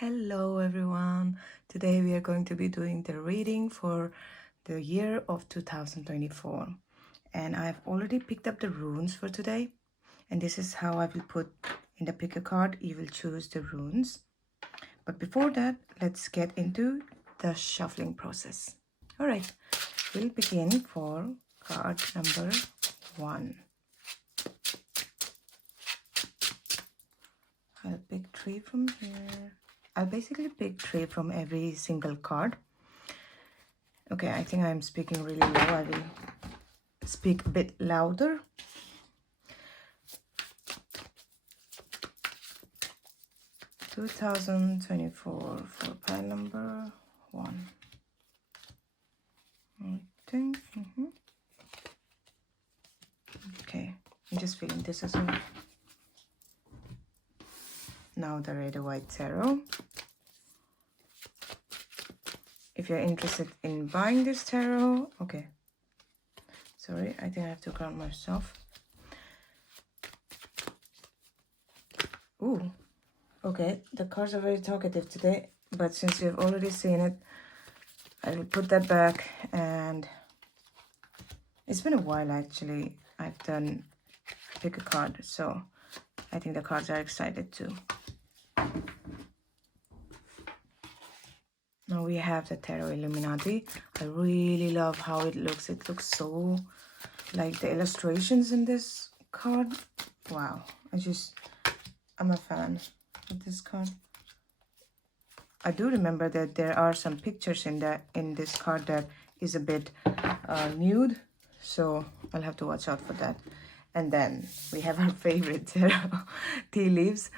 Hello everyone. Today we are going to be doing the reading for the year of 2024. And I've already picked up the runes for today. And this is how I will put in the pick a card. You will choose the runes. But before that, let's get into the shuffling process. All right, we'll begin for card number 1. I'll pick 3 from here. I'll basically pick 3 from every single card. Okay, I think I'm speaking really low. I will speak a bit louder. $2024 for pile number 1. I think. Okay, I'm just feeling this as well. Now the red white tarot. If you're interested in buying this tarot, okay. Sorry, I think I have to ground myself. Ooh, okay. The cards are very talkative today, but since you've already seen it, I will put that back. And it's been a while actually. I've done pick a card, so I think the cards are excited too. Now we have the Tarot Illuminati. I really love how it looks. It looks so like the illustrations in this card. Wow, I'm a fan of this card. I do remember that there are some pictures in this card that is a bit nude, so I'll have to watch out for that. And then we have our favorite tarot, tea leaves.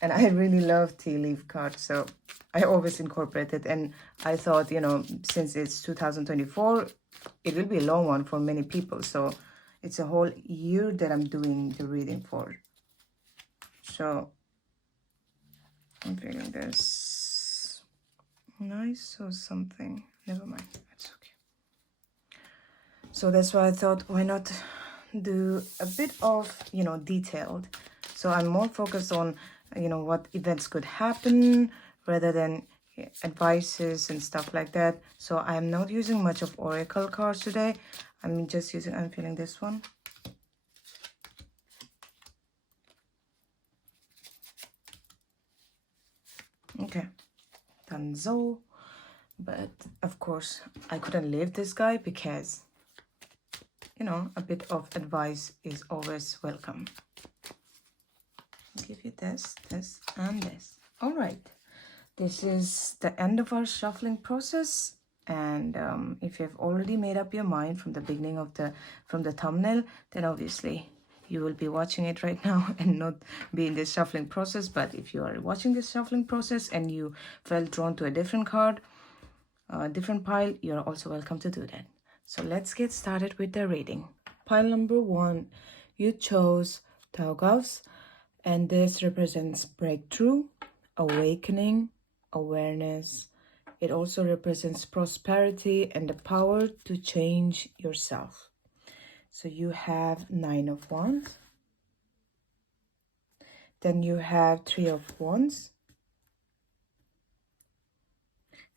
And I really love tea leaf cards, so I always incorporate it. And I thought, since it's 2024, it will be a long one for many people. So it's a whole year that I'm doing the reading for. So I'm feeling this nice or something. Never mind, that's okay. So that's why I thought, why not do a bit of, detailed. So I'm more focused on, what events could happen rather than advices and stuff like that. So I'm not using much of oracle cards today. I'm feeling this one. Okay, Tanzo. But of course, I couldn't leave this guy because, a bit of advice is always welcome. I'll give you this, and this. All right. This is the end of our shuffling process. And if you've already made up your mind from the beginning of from the thumbnail, then obviously you will be watching it right now and not be in this shuffling process. But if you are watching this shuffling process and you felt drawn to a different card, a different pile, you're also welcome to do that. So let's get started with the reading. Pile number 1, you chose Taugavs, and this represents breakthrough, awakening, awareness. It also represents prosperity and the power to change yourself. So you have 9 of Wands. Then you have 3 of Wands.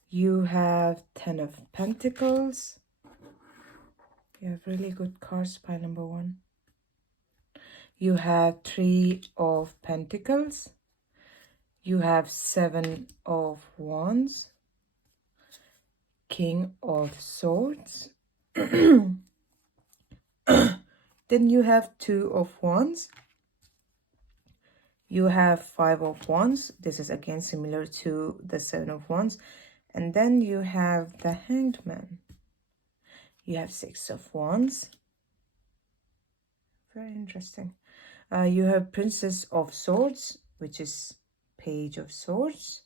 You have 10 of Pentacles. You have really good cards, pile number 1. You have 3 of Pentacles. You have 7 of Wands. King of Swords. Then you have 2 of Wands. You have 5 of Wands. This is again similar to the 7 of Wands. And then you have the Hanged Man. You have 6 of Wands. Very interesting. You have Princess of Swords, which is Page of Swords.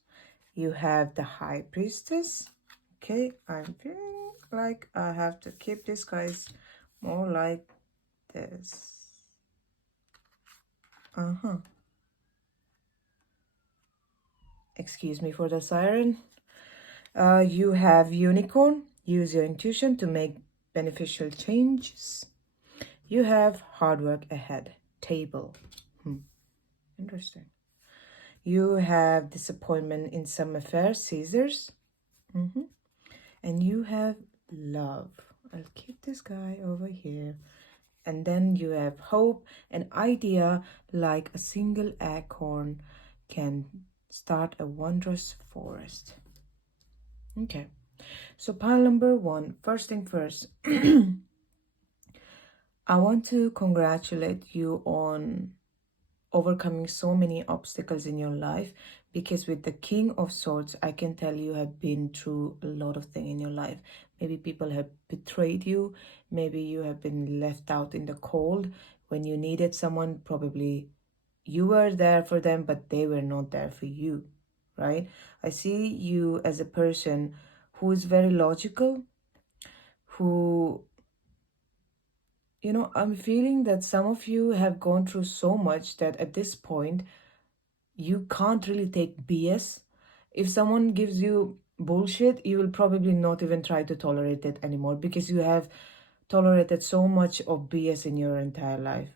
You have the High Priestess. Okay, I'm feeling like I have to keep these guys more like this. Excuse me for the siren. You have Unicorn. Use your intuition to make beneficial changes. You have hard work ahead. Table. Interesting. You have disappointment in some affair, scissors. And you have love. I'll keep this guy over here. And then you have hope, an idea like a single acorn can start a wondrous forest. Okay, so pile number one, first thing first, I want to congratulate you on overcoming so many obstacles in your life, because with the King of Swords, I can tell you have been through a lot of things in your life. Maybe people have betrayed you. Maybe you have been left out in the cold when you needed someone. Probably you were there for them, but they were not there for you, right? I see you as a person who is very logical, who, I'm feeling that some of you have gone through so much that at this point, you can't really take BS. If someone gives you bullshit, you will probably not even try to tolerate it anymore, because you have tolerated so much of BS in your entire life.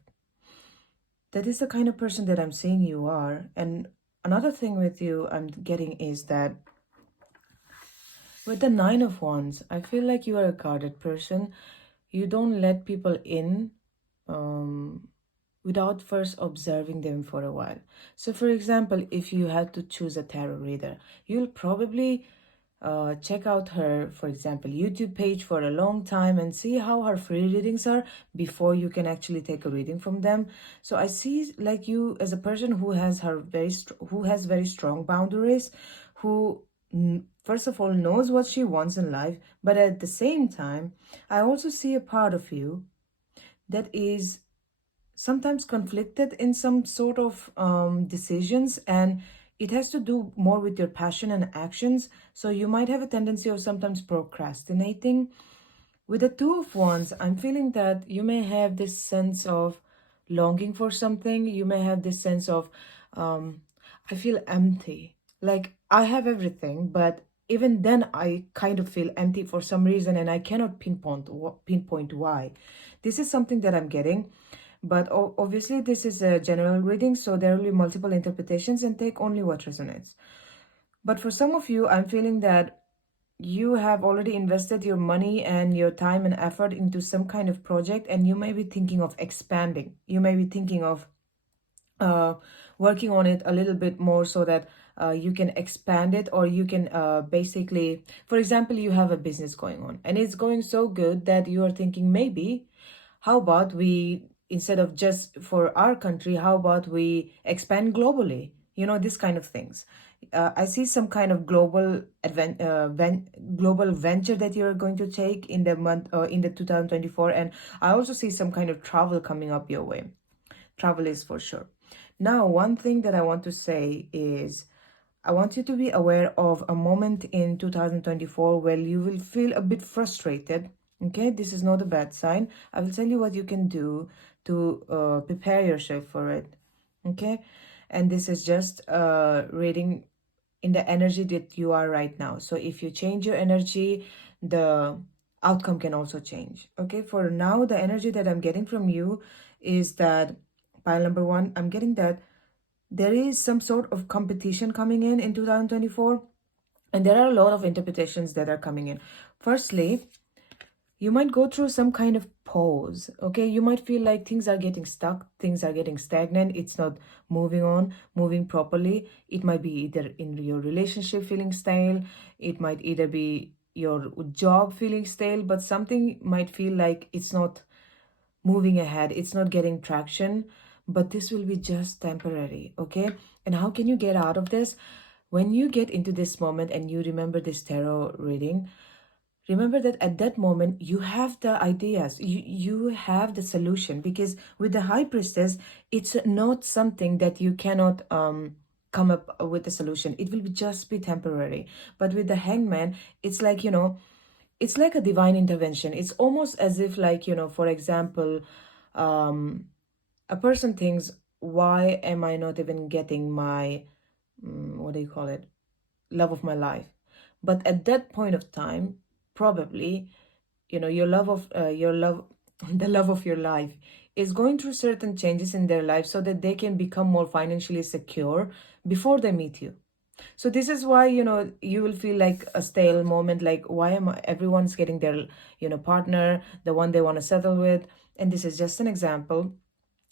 That is the kind of person that I'm saying you are. And another thing with you I'm getting is that with the Nine of Wands, I feel like you are a guarded person. You don't let people in without first observing them for a while. So, for example, if you had to choose a tarot reader, you'll probably check out her, for example, YouTube page for a long time and see how her free readings are before you can actually take a reading from them. So I see like you as a person who has who has very strong boundaries, who first of all knows what she wants in life, but at the same time, I also see a part of you that is sometimes conflicted in some sort of decisions, and it has to do more with your passion and actions. So you might have a tendency of sometimes procrastinating. With the Two of Wands, I'm feeling that you may have this sense of longing for something. You may have this sense of I feel empty, like I have everything, but even then I kind of feel empty for some reason, and I cannot pinpoint why. This is something that I'm getting. But obviously, this is a general reading, so there will be multiple interpretations, and take only what resonates. But for some of you, I'm feeling that you have already invested your money and your time and effort into some kind of project, and you may be thinking of expanding. You may be thinking of uh, working on it a little bit more, so that you can expand it, or you can basically, for example, you have a business going on and it's going so good that you are thinking, maybe how about we, instead of just for our country, how about we expand globally, this kind of things. I see some kind of global venture that you're going to take in the month in the 2024, and I also see some kind of travel coming up your way. Travel is for sure. Now, one thing that I want to say is I want you to be aware of a moment in 2024 where you will feel a bit frustrated. Okay, this is not a bad sign. I will tell you what you can do to prepare yourself for it. Okay, and this is just reading in the energy that you are right now. So if you change your energy, the outcome can also change. Okay, for now, the energy that I'm getting from you is that pile number one, I'm getting that there is some sort of competition coming in 2024, and there are a lot of interpretations that are coming in. Firstly, you might go through some kind of pause. Okay, you might feel like things are getting stuck, things are getting stagnant, it's not moving properly. It might be either in your relationship feeling stale, it might either be your job feeling stale, but something might feel like it's not moving ahead, it's not getting traction. But this will be just temporary. Okay, and how can you get out of this? When you get into this moment and you remember this tarot reading, remember that at that moment you have the ideas, you have the solution, because with the High Priestess, it's not something that you cannot come up with a solution. It will just be temporary. But with the Hangman, it's like, it's like a divine intervention. It's almost as if, like, for example, a person thinks, why am I not even getting my what do you call it, love of my life? But at that point of time, probably, your love the love of your life, is going through certain changes in their life so that they can become more financially secure before they meet you. So this is why, you will feel like a stale moment, like why am everyone's getting their, partner, the one they want to settle with, and this is just an example.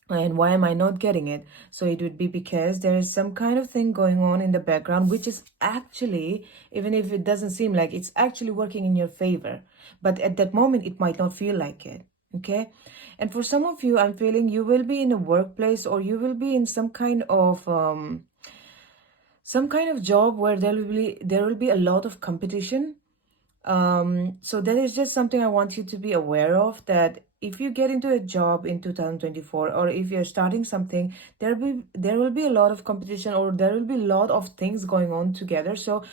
And why am I not getting it? So it would be because there is some kind of thing going on in the background, which is actually, even if it doesn't seem like, it's actually working in your favor. But at that moment, it might not feel like it. Okay. And for some of you, I'm feeling you will be in a workplace, or you will be in some kind of job where there will be a lot of competition. So that is just something I want you to be aware of, that if you get into a job in 2024, or if you're starting something, there will be a lot of competition, or there will be a lot of things going on together. So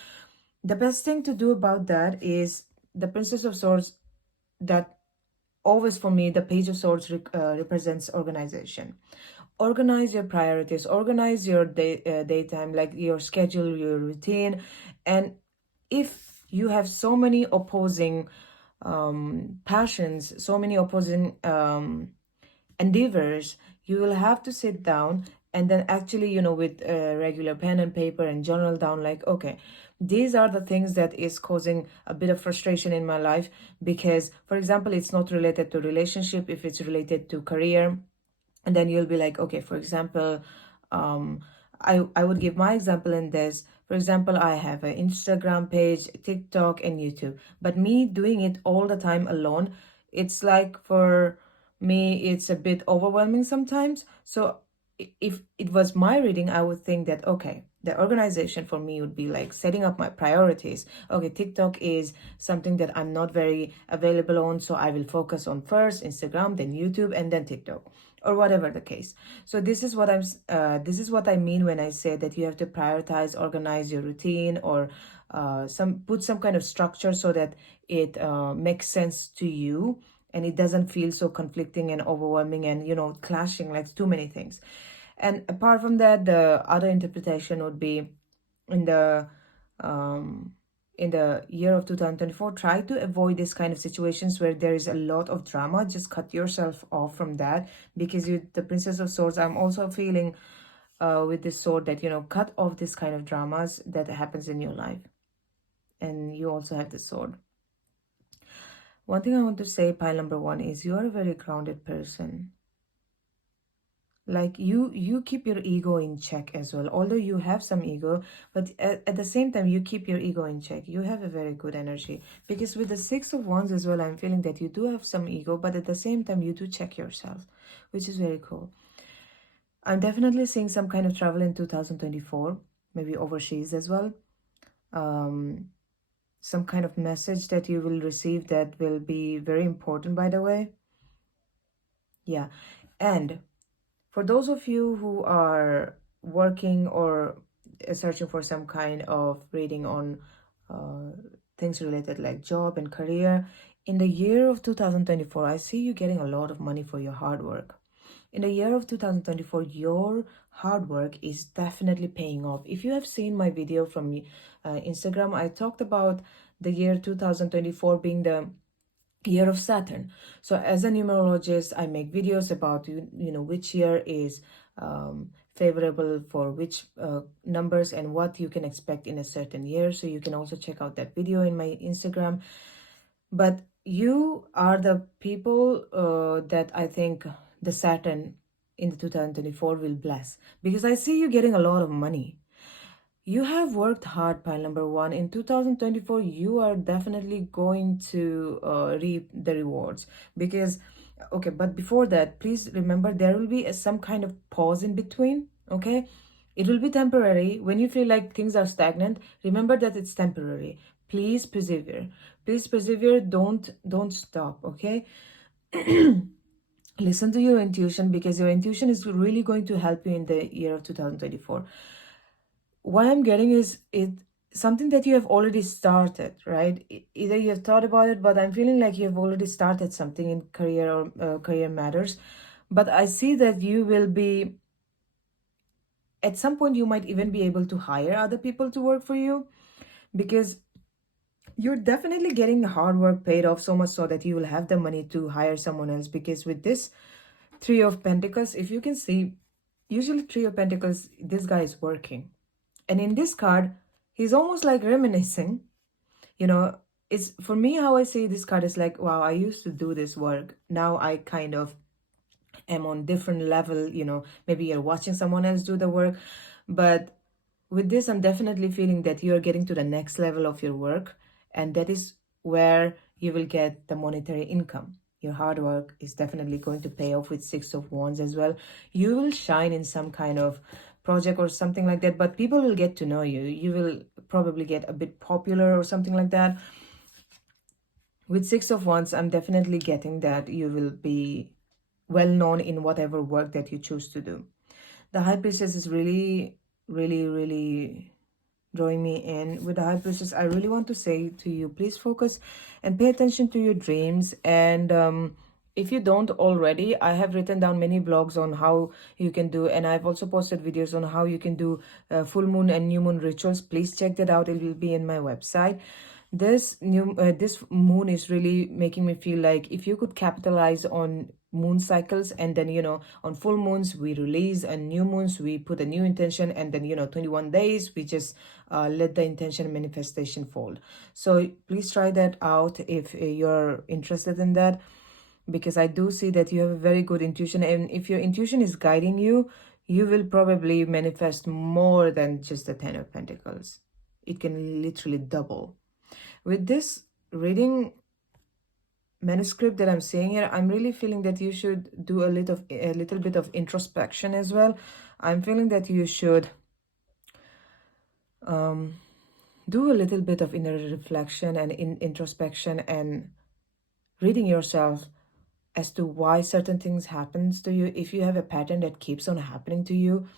the best thing to do about that is the Princess of Swords, that always for me, the Page of Swords represents organization. Organize your priorities, organize your daytime, like your schedule, your routine. And if you have so many opposing passions, so many opposing endeavors, you will have to sit down and then actually, with a regular pen and paper and journal down, like, okay, these are the things that is causing a bit of frustration in my life. Because, for example, it's not related to relationship, if it's related to career. And then you'll be like, okay, for example, um I would give my example in this. For example, I have an Instagram page, TikTok, and YouTube, but me doing it all the time alone, it's like, for me, it's a bit overwhelming sometimes. So if it was my reading, I would think that, okay, the organization for me would be like setting up my priorities. Okay, TikTok is something that I'm not very available on, so I will focus on first Instagram, then YouTube, and then TikTok, or whatever the case. So this is what I mean when I say that you have to prioritize, organize your routine, or put some kind of structure so that it makes sense to you, and it doesn't feel so conflicting and overwhelming and, clashing, like too many things. And apart from that, the other interpretation would be, in the um in the year of 2024, try to avoid this kind of situations where there is a lot of drama. Just cut yourself off from that, because you, the Princess of Swords, I'm also feeling with this sword that, cut off this kind of dramas that happens in your life. And you also have the sword. One thing I want to say, pile number one, is you are a very grounded person. Like, you keep your ego in check as well, although you have some ego, but at the same time, you keep your ego in check. You have a very good energy, because with the Six of Wands as well, I'm feeling that you do have some ego, but at the same time, you do check yourself, which is very cool. I'm definitely seeing some kind of travel in 2024, maybe overseas as well. Some kind of message that you will receive that will be very important, by the way. Yeah. And for those of you who are working or searching for some kind of reading on things related like job and career, in the year of 2024, I see you getting a lot of money for your hard work. In the year of 2024, your hard work is definitely paying off. If you have seen my video from Instagram, I talked about the year 2024 being the year of Saturn. So as a numerologist, I make videos about which year is favorable for which numbers, and what you can expect in a certain year. So you can also check out that video in my Instagram. But you are the people that I think the Saturn in the 2024 will bless, because I see you getting a lot of money. You have worked hard, pile number one. In 2024, you are definitely going to reap the rewards. Because, okay, but before that, please remember there will be some kind of pause in between, okay? It will be temporary. When you feel like things are stagnant, remember that it's temporary. Please persevere. Please persevere. Don't stop, okay? Listen to your intuition, because your intuition is really going to help you in the year of 2024. What I'm getting is it something that you have already started, right? Either you have thought about it, but I'm feeling like you have already started something in career or career matters. But I see that you will be, at some point, you might even be able to hire other people to work for you, because You're definitely getting the hard work paid off, so much so that you will have the money to hire someone else. Because with this Three of Pentacles, if you can see, usually Three of Pentacles, this guy is working. And in this card, he's almost like reminiscing. You know, it's for me, how I see this card is like, wow, I used to do this work. Now I kind of am on different level. Maybe you're watching someone else do the work. But with this, I'm definitely feeling that you're getting to the next level of your work. And that is where you will get the monetary income. Your hard work is definitely going to pay off with Six of Wands as well. You will shine in some kind of project or something like that, but people will get to know you. You will probably get a bit popular or something like that. With Six of Wands, I'm definitely getting that you will be well known in whatever work that you choose to do. The High Priestess is really, really, really drawing me in. With the High Priestess, I really want to say to you, please focus and pay attention to your dreams. And if you don't already, I have written down many blogs on how you can do, and I've also posted videos on how you can do full moon and new moon rituals. Please check that out. It will be in my website. This moon is really making me feel like if you could capitalize on moon cycles, and then on full moons we release, and new moons we put a new intention, and then 21 days we just let the intention manifestation fold. So please try that out if you're interested in that, because I do see that you have a very good intuition, and if your intuition is guiding you, you will probably manifest more than just the 10 of Pentacles. It can literally double. With this reading manuscript that I'm seeing here, I'm really feeling that you should do a little bit of introspection as well. I'm feeling that you should do a little bit of inner reflection and introspection, and reading yourself as to why certain things happens to you. If you have a pattern that keeps on happening to you,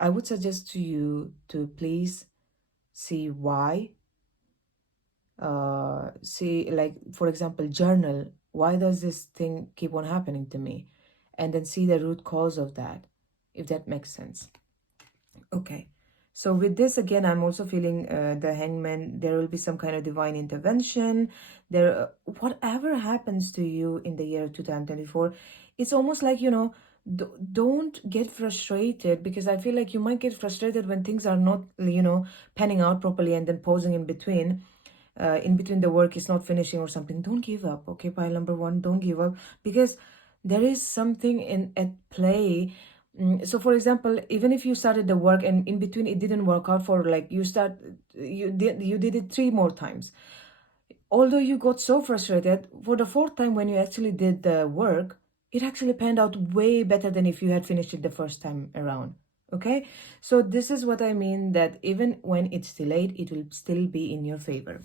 I would suggest to you to please see why. See, like, for example, journal, why does this thing keep on happening to me, and then see the root cause of that, if that makes sense. Okay, so with this, again, I'm also feeling the Hangman. There will be some kind of divine intervention there. Whatever happens to you in the year 2024, it's almost like, don't get frustrated, because I feel like you might get frustrated when things are not, panning out properly, and then pausing in between the work is not finishing or something. Don't give up. Okay, pile number one, don't give up, because there is something at play. So for example, even if you started the work and in between it didn't work out, for like you did it 3 more times, although you got so frustrated, for the 4th time when you actually did the work, it actually panned out way better than if you had finished it the first time around. Okay, so this is what I mean, that even when it's delayed, it will still be in your favor.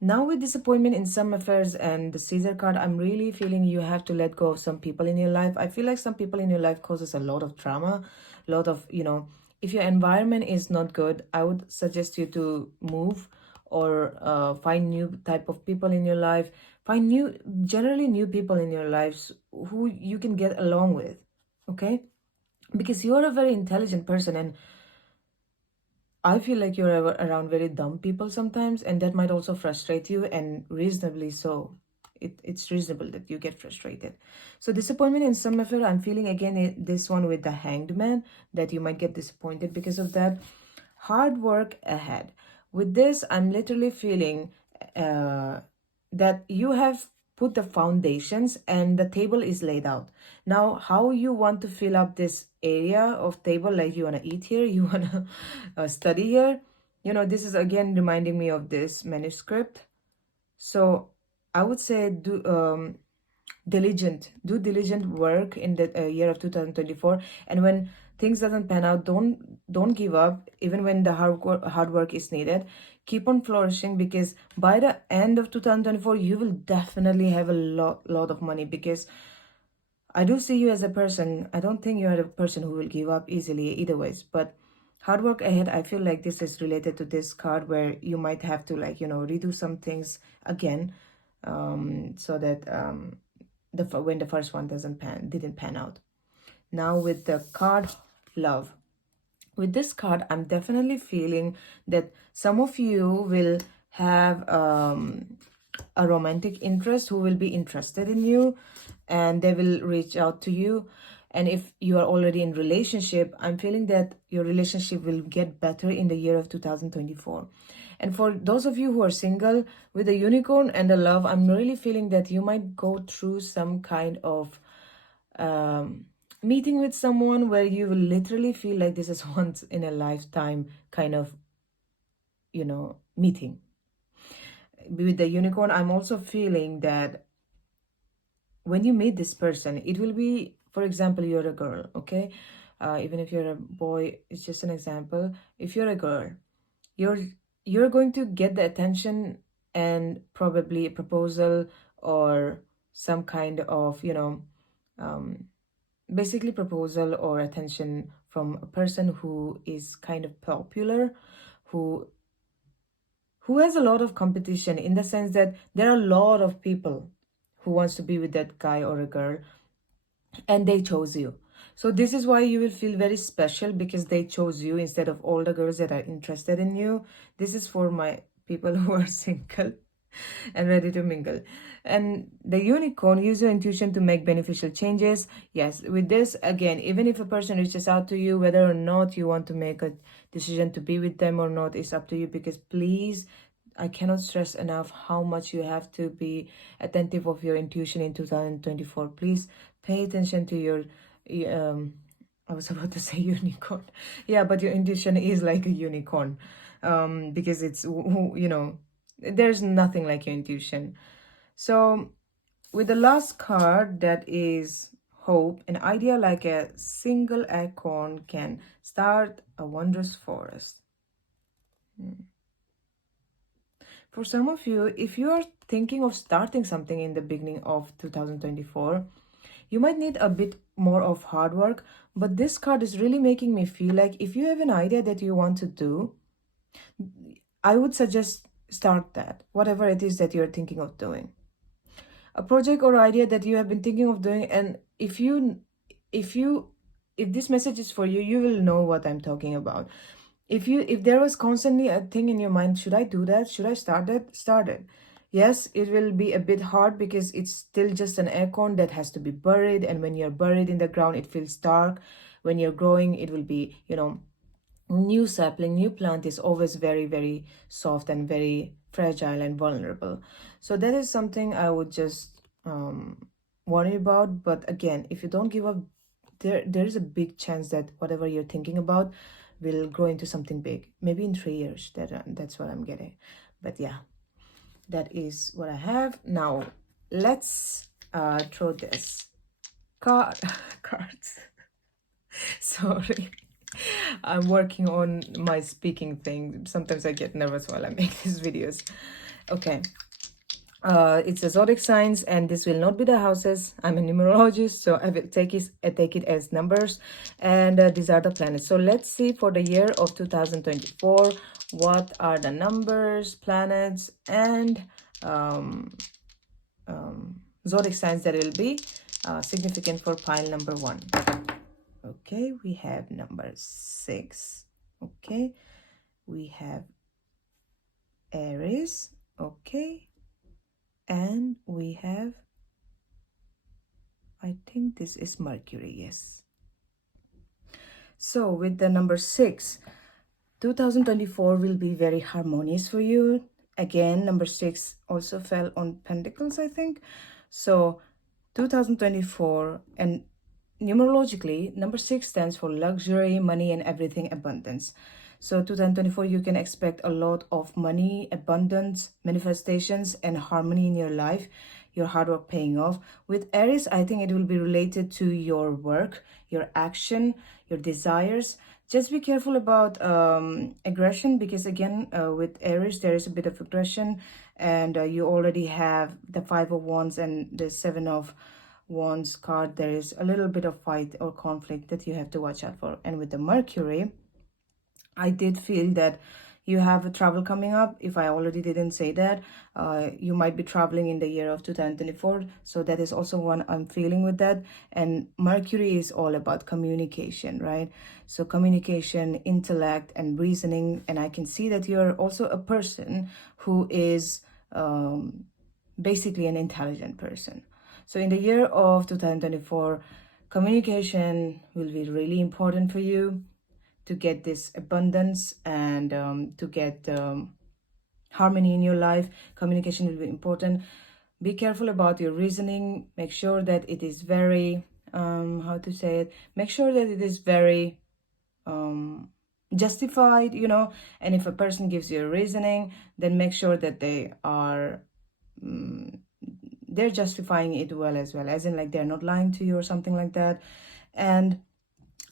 Now with disappointment in some affairs and the Caesar card, I'm really feeling you have to let go of some people in your life. I feel like some people in your life causes a lot of drama, a lot of, if your environment is not good, I would suggest you to move, or find new type of people in your life. Find generally new people in your lives who you can get along with, okay? Because you're a very intelligent person, and I feel like you're around very dumb people sometimes, and that might also frustrate you, and reasonably so. It's reasonable that you get frustrated. So disappointment in some affair, I'm feeling again this one with the Hanged Man, that you might get disappointed because of that. Hard work ahead. With this, I'm literally feeling that you have put the foundations and the table is laid out. Now, how you want to fill up this area of table, like you want to eat here, you want to study here. This is again reminding me of this manuscript. So I would say do diligent work in the year of 2024. And when things doesn't pan out, don't give up, even when the hard work is needed. Keep on flourishing, because by the end of 2024 you will definitely have a lot of money, because I do see you as a person. I don't think you're a person who will give up easily either ways, but hard work ahead, I feel like this is related to this card, where you might have to, like, redo some things again, so that when the first one didn't pan out. Now with the card Love. With this card, I'm definitely feeling that some of you will have a romantic interest, who will be interested in you, and they will reach out to you. And if you are already in relationship, I'm feeling that your relationship will get better in the year of 2024. And for those of you who are single, with the unicorn and the love, I'm really feeling that you might go through some kind of meeting with someone where you will literally feel like this is once in a lifetime kind of, meeting. With the unicorn, I'm also feeling that when you meet this person, it will be, for example, you're a girl, okay? Even if you're a boy, it's just an example. If you're a girl, you're you're going to get the attention and probably a proposal or some kind of, basically proposal or attention from a person who is kind of popular, who has a lot of competition, in the sense that there are a lot of people who wants to be with that guy or a girl, and they chose you. So this is why you will feel very special, because they chose you instead of all the girls that are interested in you. This is for my people who are single and ready to mingle. And the unicorn, use your intuition to make beneficial changes. Yes, with this, again, even if a person reaches out to you, whether or not you want to make a decision to be with them or not, is up to you. Because please, I cannot stress enough how much you have to be attentive of your intuition in 2024. Please pay attention to your, I was about to say unicorn. Yeah, but your intuition is like a unicorn, because it's, there's nothing like your intuition. So with the last card, that is hope, an idea like a single acorn can start a wondrous forest. For some of you, if you are thinking of starting something in the beginning of 2024, you might need a bit more of hard work, but this card is really making me feel like if you have an idea that you want to do, I would suggest start that, whatever it is that you're thinking of doing. A project or idea that you have been thinking of doing, and if this message is for you, you will know what I'm talking about. If there was constantly a thing in your mind, should I do that, should I start it. Yes, it will be a bit hard because it's still just an acorn that has to be buried, and when you're buried in the ground, it feels dark. When you're growing, it will be, new sapling, new plant is always very, very soft and very fragile and vulnerable. So that is something I would just worry about. But again, if you don't give up, there is a big chance that whatever you're thinking about will grow into something big, maybe in 3 years. That's what I'm getting. But yeah, that is what I have. Now let's throw this cards. Sorry, I'm working on my speaking thing. Sometimes I get nervous while I make these videos. Okay. It's a zodiac signs, and this will not be the houses. I'm a numerologist, so I will take it as numbers, and these are the planets. So let's see for the year of 2024, what are the numbers, planets, and zodiac signs that will be significant for pile number 1. Okay, we have number 6. Okay, we have Aries. Okay, and we have, I think this is Mercury. Yes. So with the number 6, 2024 will be very harmonious for you. Again, number 6 also fell on Pentacles, I think. So 2024, and numerologically, number 6 stands for luxury, money, and everything abundance. So 2024, you can expect a lot of money, abundance, manifestations, and harmony in your life. Your hard work paying off. With Aries, I think it will be related to your work, your action, your desires. Just be careful about aggression, because again, with Aries, there is a bit of aggression, and you already have the 5 of Wands and the 7 of Wands card. There is a little bit of fight or conflict that you have to watch out for. And with the Mercury, I did feel that, You have a travel coming up. If I already didn't say that, you might be traveling in the year of 2024. So that is also one I'm feeling with that. And Mercury is all about communication, right? So communication, intellect, and reasoning. And I can see that you're also a person who is basically an intelligent person. So in the year of 2024, communication will be really important for you to get this abundance and to get harmony in your life. Communication will be important. Be careful about your reasoning. Make sure that it is very, how to say it, make sure that it is very justified, you know. And if a person gives you a reasoning, then make sure that they are they're justifying it well as well, as in like they're not lying to you or something like that. And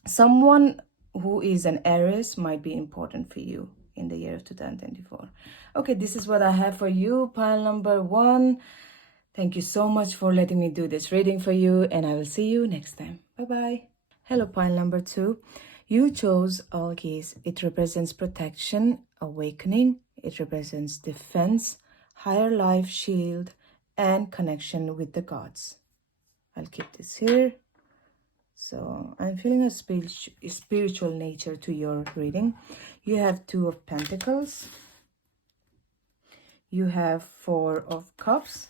someone who is an Aries might be important for you in the year of 2024. Okay, this is what I have for you, pile number 1. Thank you so much for letting me do this reading for you, and I will see you next time. Bye-bye. Hello, pile number 2. You chose Algaze. It represents protection, awakening. It represents defense, higher life shield, and connection with the gods. I'll keep this here. So I'm feeling a spiritual nature to your reading. You have 2 of Pentacles. You have 4 of Cups.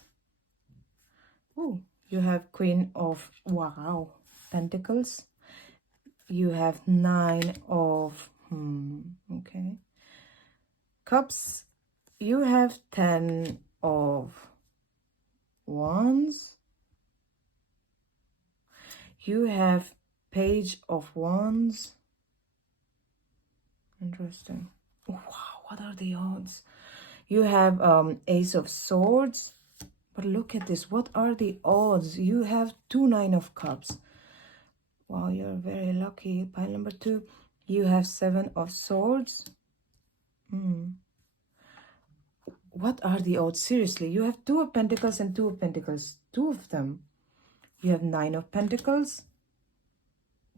Ooh, you have Queen of, wow, Pentacles. You have 9 of, okay, Cups. You have 10 of Wands. You have Page of Wands. Interesting. Wow, what are the odds? You have Ace of Swords. But look at this. What are the odds? You have 2 9 of Cups. Wow, you're very lucky. Pile number 2. You have 7 of Swords. What are the odds? Seriously, you have 2 of Pentacles and 2 of Pentacles. 2 of them. You have 9 of Pentacles.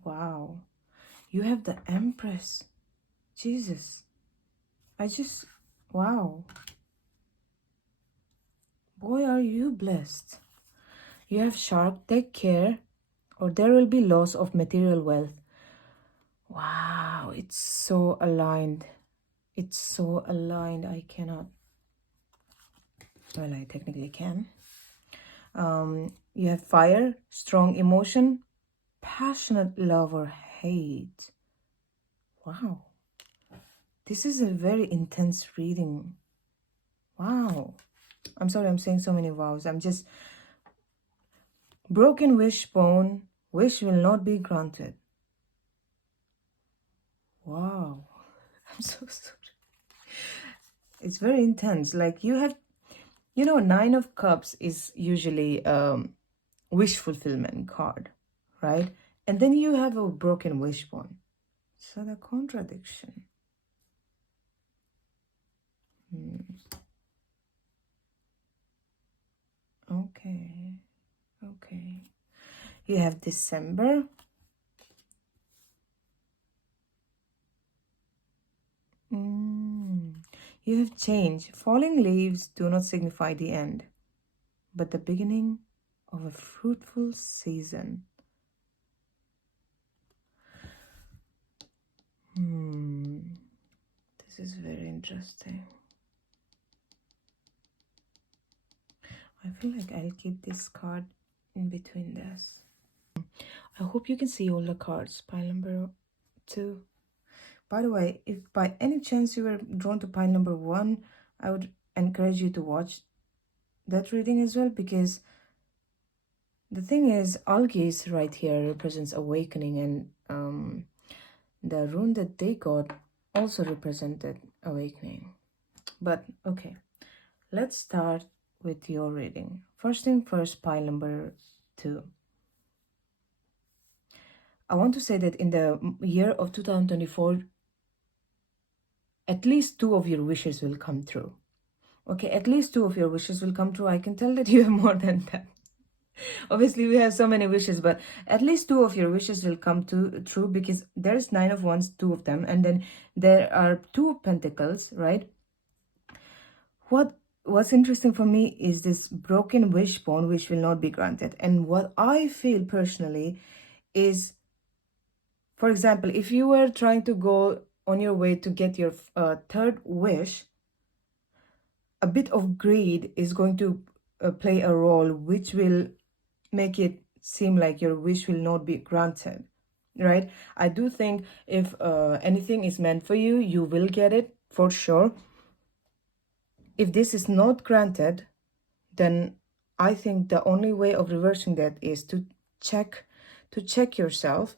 Wow. You have the Empress. Jesus. Wow. Boy, are you blessed. You have Shark. Take care, or there will be loss of material wealth. Wow, it's so aligned. It's so aligned. I cannot. Well, I technically can. You have Fire, strong emotion, passionate love or hate. Wow. This is a very intense reading. Wow. I'm sorry, I'm saying so many vows. I'm just... Broken wishbone, wish will not be granted. Wow. I'm so sorry. It's very intense. Like you have, you know, 9 of Cups is usually wish fulfillment card, right? And then you have a broken wishbone. So the contradiction. Okay. Okay. You have December. You have change. Falling leaves do not signify the end, but the beginning of a fruitful season. This is very interesting. I feel like I'll keep this card in between this. I hope you can see all the cards. Pile number 2. By the way, if by any chance you were drawn to pile number 1, I would encourage you to watch that reading as well, because the thing is, Algaze right here represents awakening, and the rune that they got also represented awakening. But okay, let's start with your reading. First thing first, pile number 2. I want to say that in the year of 2024, at least 2 of your wishes will come true. Okay, at least 2 of your wishes will come true. I can tell that you have more than that. Obviously, we have so many wishes, but at least two of your wishes will come to true, because there's Nine of Wands, two of them, and then there are two of Pentacles, right? What's interesting for me is this broken wishbone, which will not be granted. And what I feel personally is, for example, if you were trying to go on your way to get your third wish, a bit of greed is going to play a role, which will make it seem like your wish will not be granted, right? I do think if anything is meant for you, you will get it for sure. If this is not granted, then I think the only way of reversing that is to check yourself,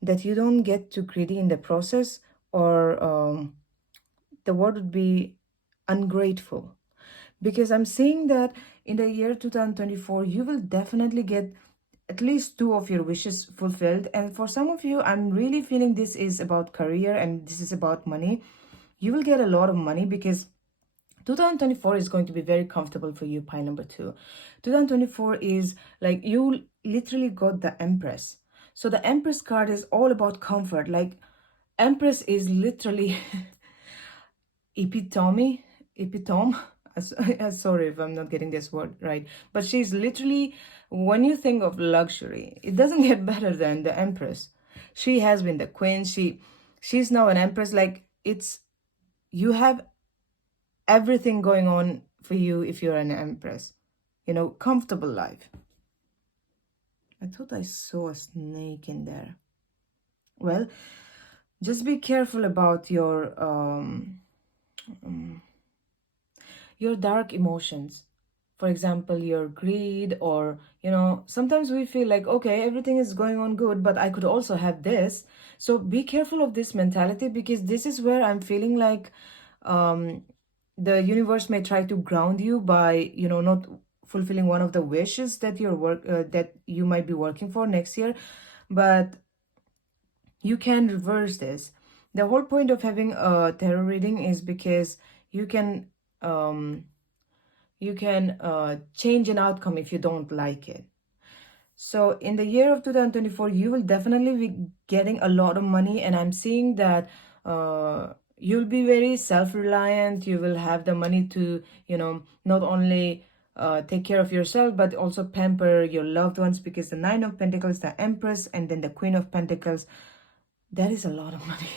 that you don't get too greedy in the process, or the word would be ungrateful. Because I'm seeing that in the year 2024, you will definitely get at least two of your wishes fulfilled. And for some of you, I'm really feeling this is about career and this is about money. You will get a lot of money, because 2024 is going to be very comfortable for you, pile number 2. 2024 is like you literally got the Empress. So the Empress card is all about comfort. Like Empress is literally epitome. Sorry if I'm not getting this word right, but she's literally, when you think of luxury, it doesn't get better than the Empress. She has been the queen. She's now an Empress. Like you have everything going on for you if you're an Empress. Comfortable life. I thought I saw a snake in there. Well, just be careful about your dark emotions. For example, your greed, or sometimes we feel like, okay, everything is going on good, but I could also have this. So be careful of this mentality, because this is where I'm feeling like the universe may try to ground you by not fulfilling one of the wishes that that you might be working for next year. But you can reverse this. The whole point of having a tarot reading is because you can change an outcome if you don't like it. So in the year of 2024, you will definitely be getting a lot of money, and I'm seeing that you'll be very self-reliant. You will have the money to, not only take care of yourself, but also pamper your loved ones, because the Nine of Pentacles, the Empress, and then the Queen of Pentacles, that is a lot of money.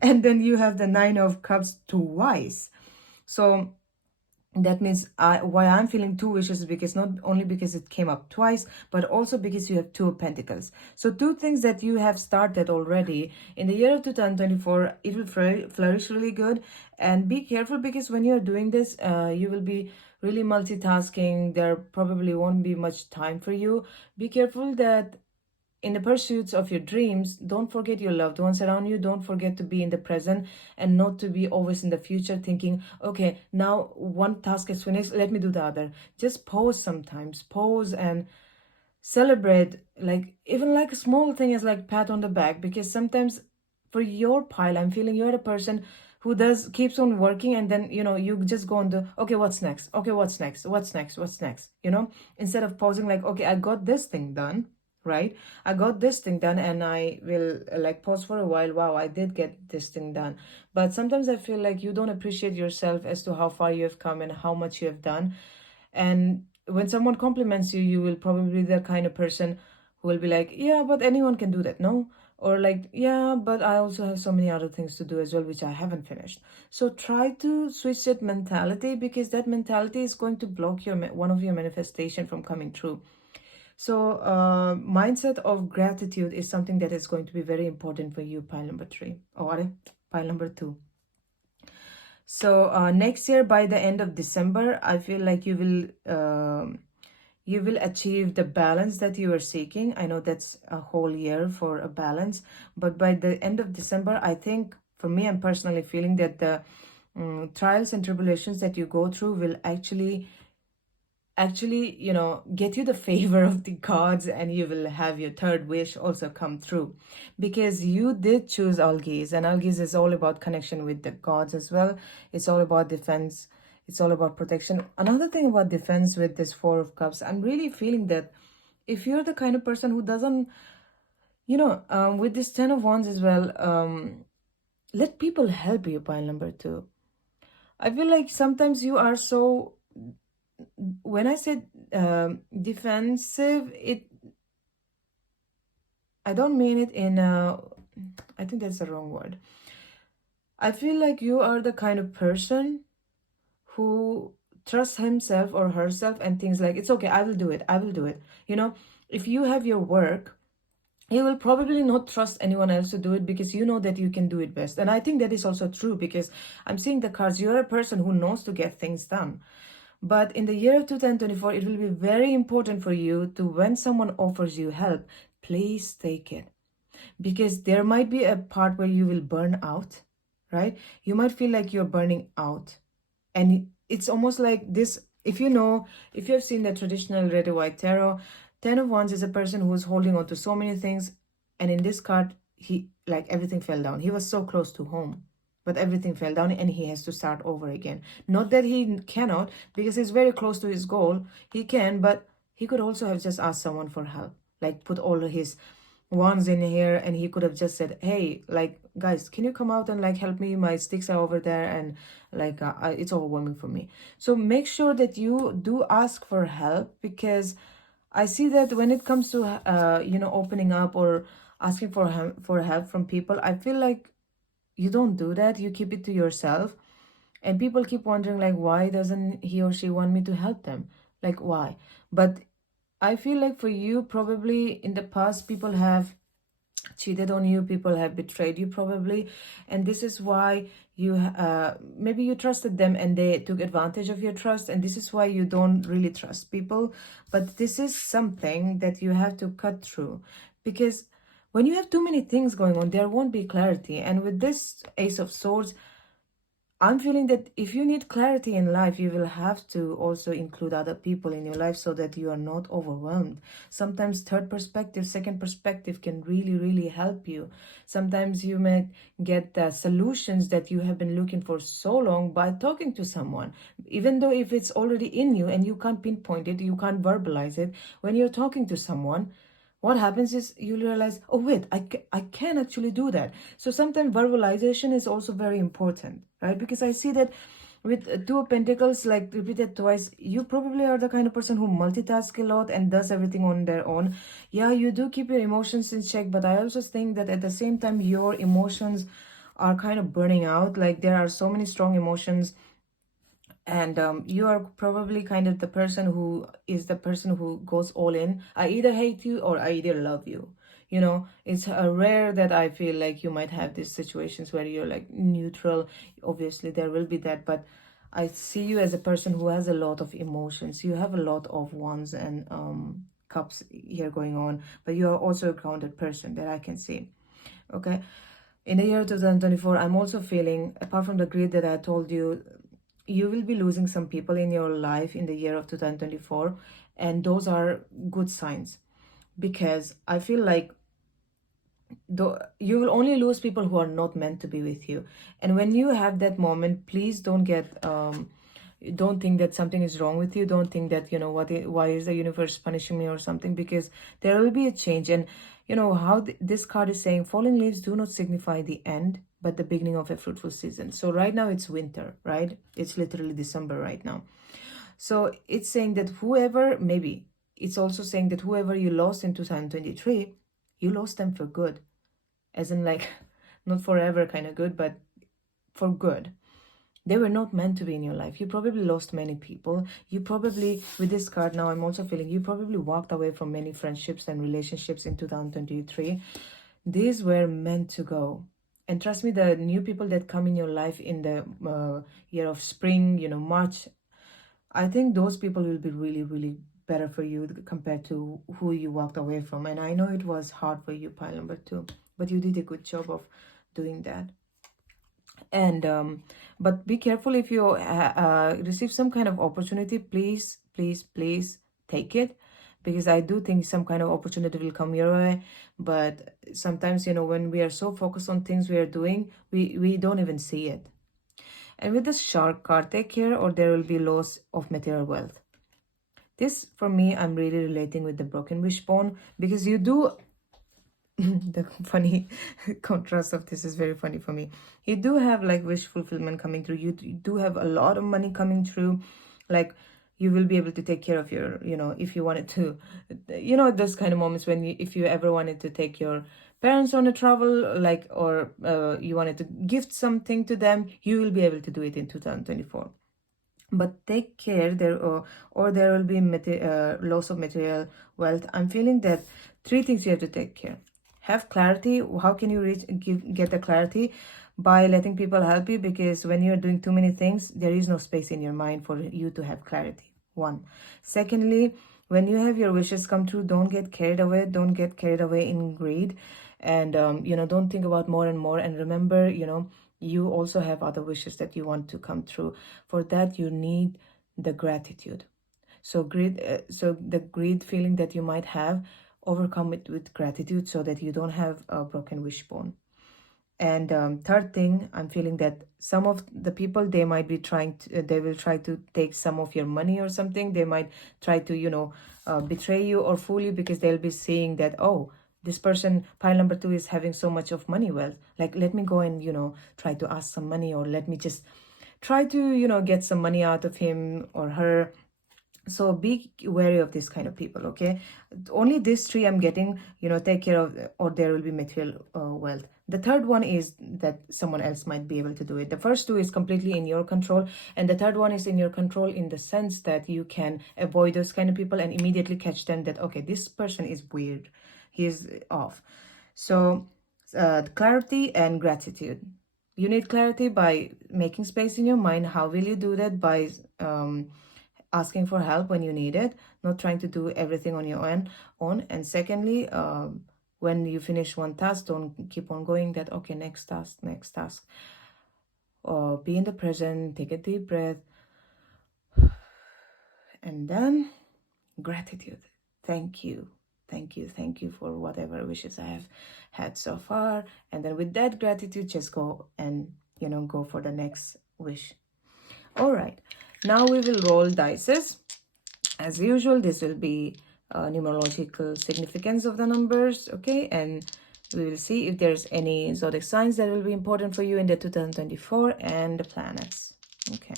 And then you have the Nine of Cups twice. So that means why I'm feeling two wishes is because not only because it came up twice, but also because you have Two of Pentacles. So two things that you have started already in the year of 2024, it will flourish really good. And be careful, because when you're doing this, you will be really multitasking. There probably won't be much time for you. Be careful that in the pursuits of your dreams, don't forget your loved ones around you. Don't forget to be in the present, and not to be always in the future thinking, okay, now one task is finished, let me do the other. Just pause sometimes. Pause and celebrate, like even like a small thing is like pat on the back, because sometimes for your pile, I'm feeling you're a person who keeps on working, and then you just go on the, okay, what's next, okay, what's next, instead of pausing, like, okay, I got this thing done, right? I got this thing done, and I will like pause for a while. Wow, I did get this thing done. But sometimes I feel like you don't appreciate yourself as to how far you have come and how much you have done. And when someone compliments you, you will probably be the kind of person who will be like, yeah, but anyone can do that, no? Or like, yeah, but I also have so many other things to do as well, which I haven't finished. So try to switch that mentality, because that mentality is going to block one of your manifestation from coming true. So mindset of gratitude is something that is going to be very important for you, pile number 3, or pile number 2. So next year, by the end of December, I feel like you will achieve the balance that you are seeking. I know that's a whole year for a balance, but by the end of December, I think, for me, I'm personally feeling that the trials and tribulations that you go through will actually get you the favor of the gods, and you will have your third wish also come through, because you did choose Algiz, and Algiz is all about connection with the gods as well. It's all about defense. It's all about protection. Another thing about defense with this Four of Cups, I'm really feeling that if you're the kind of person who doesn't, with this Ten of Wands as well, let people help you, pile number 2. I feel like sometimes you are so, when I said defensive, I don't mean it in I think that's the wrong word. I feel like you are the kind of person who trusts himself or herself and thinks like, it's okay, I will do it, I will do it. If you have your work, you will probably not trust anyone else to do it because you know that you can do it best. And I think that is also true because I'm seeing the cards. You're a person who knows to get things done. But in the year of 2024, it will be very important for you to, when someone offers you help, please take it. Because there might be a part where you will burn out, right? You might feel like you're burning out. And it's almost like this, if you have seen the traditional red or white tarot, Ten of Wands is a person who's holding on to so many things. And in this card, he, like, everything fell down. He was so close to home, but everything fell down and he has to start over again. Not that he cannot, because he's very close to his goal. He can, but he could also have just asked someone for help, like put all of his wands in here, and he could have just said, hey, like, guys, can you come out and like help me? My sticks are over there, and like it's overwhelming for me. So make sure that you do ask for help, because I see that when it comes to opening up or asking for help from people, I feel like you don't do that. You keep it to yourself, and people keep wondering like, why doesn't he or she want me to help them? Like, why? But I feel like for you, probably in the past, people have cheated on you, people have betrayed you probably, and this is why you maybe you trusted them and they took advantage of your trust, and this is why you don't really trust people. But this is something that you have to cut through, because when you have too many things going on, there won't be clarity. And with this Ace of Swords, I'm feeling that if you need clarity in life, you will have to also include other people in your life so that you are not overwhelmed. Sometimes third perspective, second perspective can really, really help you. Sometimes you may get the solutions that you have been looking for so long by talking to someone. Even though if it's already in you and you can't pinpoint it, you can't verbalize it, when you're talking to someone, what happens is you realize, oh wait, I can actually do that. So sometimes verbalization is also very important, right? Because I see that with Two of Pentacles, like repeated twice, you probably are the kind of person who multitask a lot and does everything on their own. Yeah, you do keep your emotions in check, but I also think that at the same time, your emotions are kind of burning out. Like there are so many strong emotions, and you are probably kind of the person who is the person who goes all in. I either hate you or I either love you. It's rare that I feel like you might have these situations where you're like neutral. Obviously there will be that, but I see you as a person who has a lot of emotions. You have a lot of wands and cups here going on, but you are also a grounded person, that I can see. Okay, in the year 2024, I'm also feeling, apart from the greed that I told you, you will be losing some people in your life in the year of 2024, and those are good signs, because I feel like you will only lose people who are not meant to be with you. And when you have that moment, please don't think that something is wrong with you. Don't think that, why is the universe punishing me or something, because there will be a change. And how this card is saying, falling leaves do not signify the end, but the beginning of a fruitful season. So right now it's winter, right? It's literally December right now. So it's saying that it's also saying that whoever you lost in 2023, you lost them for good. As in, like, not forever kind of good, but for good. They were not meant to be in your life. You probably lost many people. You probably, with this card now, I'm also feeling you probably walked away from many friendships and relationships in 2023. These were meant to go. And trust me, the new people that come in your life in the year of spring, March, I think those people will be really, really better for you compared to who you walked away from. And I know it was hard for you, pile number 2, but you did a good job of doing that. And but be careful, if you receive some kind of opportunity, please, please, please take it, because I do think some kind of opportunity will come your way. But sometimes, when we are so focused on things we are doing, we don't even see it. And with the shark card, take care or there will be loss of material wealth. This, for me, I'm really relating with the broken wishbone, because you do the funny contrast of this is very funny for me. You do have like wish fulfillment coming through. You do have a lot of money coming through. Like you will be able to take care of your, if you wanted to, those kind of moments when if you ever wanted to take your parents on a travel, like, or you wanted to gift something to them, you will be able to do it in 2024. But take care there, or there will be loss of material wealth. I'm feeling that three things you have to take care. Have clarity. How can you get the clarity? By letting people help you, because when you're doing too many things, there is no space in your mind for you to have clarity. One. Secondly, when you have your wishes come true, don't get carried away. Don't get carried away in greed, and don't think about more and more. And remember, you also have other wishes that you want to come true. For that, you need the gratitude. So the greed feeling that you might have, overcome it with gratitude so that you don't have a broken wishbone. And third thing, I'm feeling that some of the people, they might be they will try to take some of your money or something. They might try to, betray you or fool you, because they'll be saying that, oh, this person, pile number 2, is having so much of money wealth. Like, let me go and, try to ask some money, or let me just try to, get some money out of him or her. So be wary of this kind of people, okay? Only these three I'm getting, take care of, or there will be material wealth. The third one is that someone else might be able to do it. The first two is completely in your control, and the third one is in your control in the sense that you can avoid those kind of people and immediately catch them that, okay, this person is weird, he is off. So clarity and gratitude. You need clarity by making space in your mind. How will you do that? By asking for help when you need it, not trying to do everything on your own. And secondly, when you finish one task, don't keep on going that, okay, next task. Or be in the present, take a deep breath, and then gratitude. Thank you for whatever wishes I have had so far. And then with that gratitude, just go and go for the next wish. All right, now we will roll dices. As usual, this will be numerological significance of the numbers, okay? And we will see if there's any zodiac signs that will be important for you in the 2024, and the planets, okay?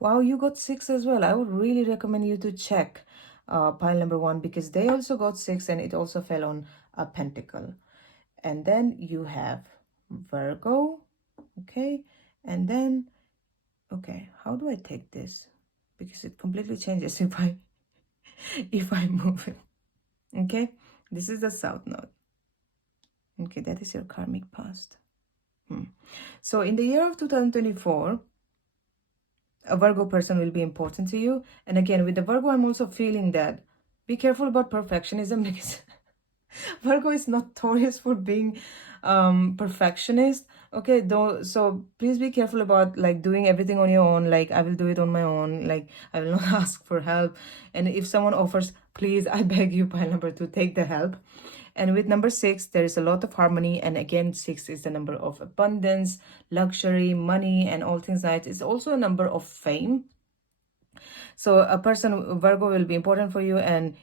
Wow, you got 6 as well. I would really recommend you to check pile number 1, because they also got 6, and it also fell on a pentacle. And then you have Virgo, okay? And then, okay, how do I take this? Because it completely changes if I move it. Okay, this is the south node. Okay, that is your karmic past. So in the year of 2024, a Virgo person will be important to you. And again, with the Virgo, I'm also feeling that be careful about perfectionism, because Virgo is notorious for being perfectionist. Okay, so please be careful about like doing everything on your own. Like, I will do it on my own. Like, I will not ask for help. And if someone offers, please, I beg you, pile number 2, take the help. And with number 6, there is a lot of harmony. And again, 6 is the number of abundance, luxury, money, and all things like that. It's also a number of fame. So a person, Virgo, will be important for you. And